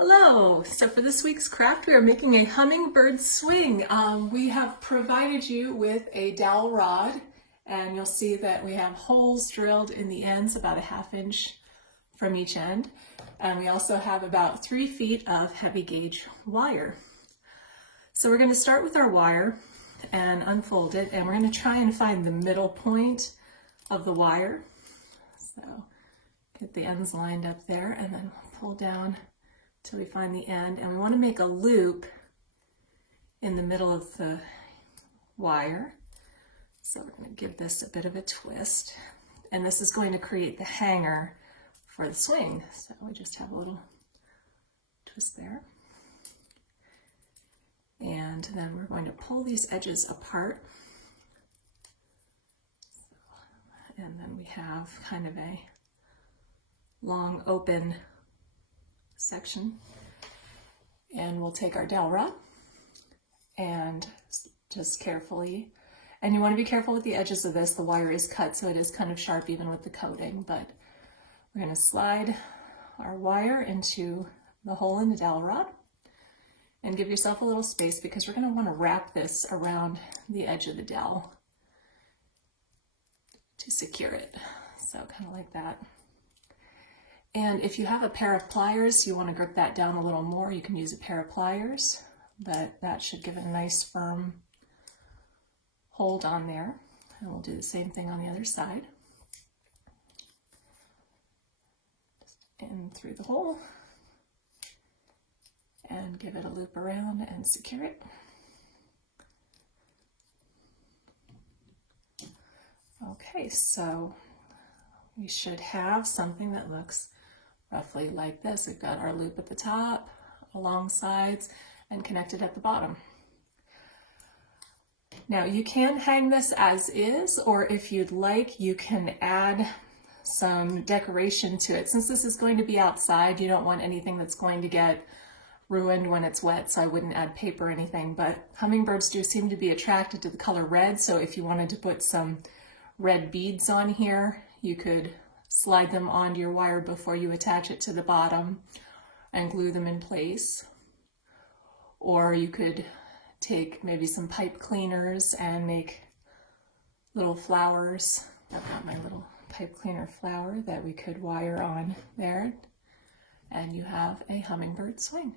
Hello! So for this week's craft, we are making a hummingbird swing. We have provided you with a dowel rod, and you'll see that we have holes drilled in the ends about a ½ inch from each end. And we also have about 3 feet of heavy gauge wire. So we're going to start with our wire and unfold it, and we're going to try and find the middle point of the wire. So get the ends lined up there, and then pull down till we find the end, and we want to make a loop in the middle of the wire. So we're going to give this a bit of a twist, and this is going to create the hanger for the swing. So we just have a little twist there, and then we're going to pull these edges apart. And then we have kind of a long open section, and we'll take our dowel rod and just carefully, and you want to be careful with the edges of this. The wire is cut, so it is kind of sharp even with the coating, but we're going to slide our wire into the hole in the dowel rod and give yourself a little space, because we're going to want to wrap this around the edge of the dowel to secure it. So kind of like that. And if you have a pair of pliers, you want to grip that down a little more, you can use a pair of pliers, but that should give it a nice firm hold on there. And we'll do the same thing on the other side. Just in through the hole and give it a loop around and secure it. Okay, so we should have something that looks roughly like this. We've got our loop at the top, along sides, and connected at the bottom. Now you can hang this as is, or if you'd like, you can add some decoration to it. Since this is going to be outside, you don't want anything that's going to get ruined when it's wet, so I wouldn't add paper or anything, but hummingbirds do seem to be attracted to the color red, so if you wanted to put some red beads on here, you could slide them onto your wire before you attach it to the bottom and glue them in place. Or you could take maybe some pipe cleaners and make little flowers. I've got my little pipe cleaner flower that we could wire on there, and you have a hummingbird swing.